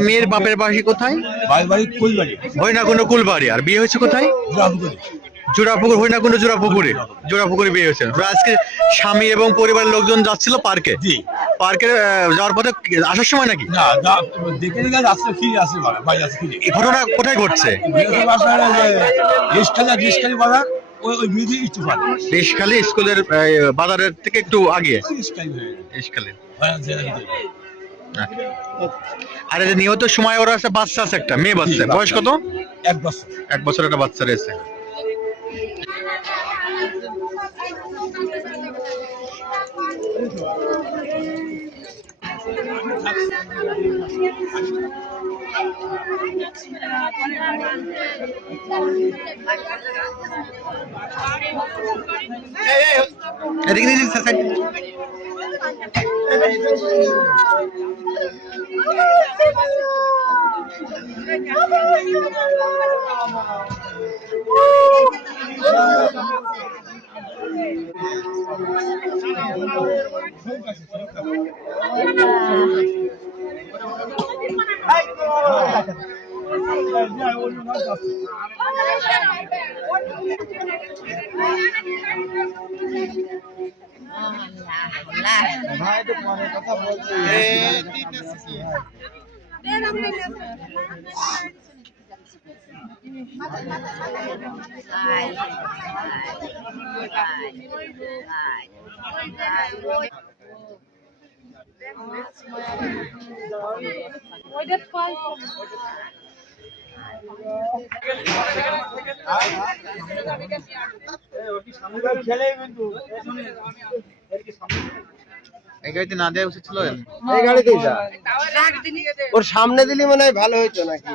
মেয়ের বাপের বাড়ি কোথায়? বাড়ি বাড়ি কুলবাড়ি। আর বিয়ে হয়েছে কোথায়? জোড়াপুকুর জোড়াপুকুরে। জোড়াপুকুরে বিয়ে হয়েছে। আজকে স্বামী এবং পরিবারের লোকজন যাচ্ছিল পার্কে? জি। পার্কে যাওয়ার পথে আসার সময় নাকি? না দেখে দেখে ফিরে ফিরে। এই ঘটনা কোথায় ঘটছে? রিস্কালি রিস্কালি বাজার ওই ওই মিউজি ইস্তুফান রেশখালি স্কুলের বাজারের থেকে একটু আগে? রিস্কালি হয়ে দিতে আর যে নিহত সময় ওরা আছে বাচ্চা আছে একটা মেয়ে বাচ্চা বয়স কত? এক বছর। এক বছর একটা বাচ্চা রয়েছে। এদিকে দিদি স্যার সাইড এই গাড়িতে না দেওয়া উচিত ছিল? এই গাড়িতেই যা। ওর সামনে দিলি মনে হয় ভালো হইতো নাকি?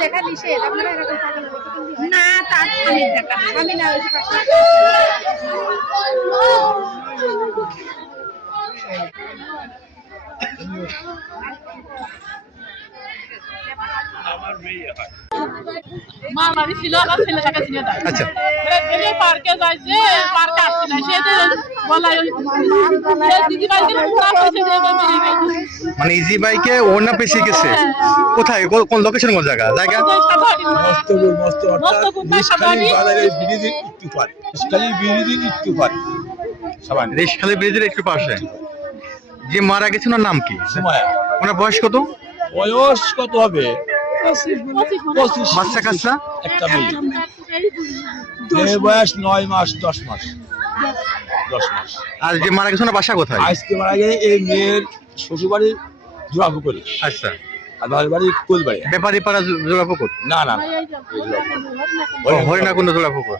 হেকমত না তার স্বামীর দেখা স্বামী না। মা বাড়ি ছিল আমার ছেলেটাকে চিনে দেয়। আচ্ছা। পার্কে যাইছে পার্কে আসছে না। সে বলাই দিদি বাড়ি পুরা পয়সা দিয়ে মানে ইজি বাইকে ওর না পেছিয়ে গেছে কোথায়? কোন লোকেশন কোন জায়গা? জায়গা? রেশখালী ব্রিজের একটু পাশে। যে মারা গেছে ওনার নাম কি? ওনার বয়স কত? বয়স কত হবে? বাচ্চা কাচ্চা? একটা মেয়ে। বয়স নয় মাস দশ মাস। দশ। মাস। আর যে মারা গেছে ওনার বাসা কোথায়? আজকে মারা গেছে এই মেয়ের শ্বশুর বাড়ি জোড়াপুকুরি। আচ্ছা। আর বাবার বাড়ি কুলবাড়ি। ব্যাপারী পাড়া জোড়াপুকুর? না না। না, হরিণাকুণ্ড জোড়াপুকুর।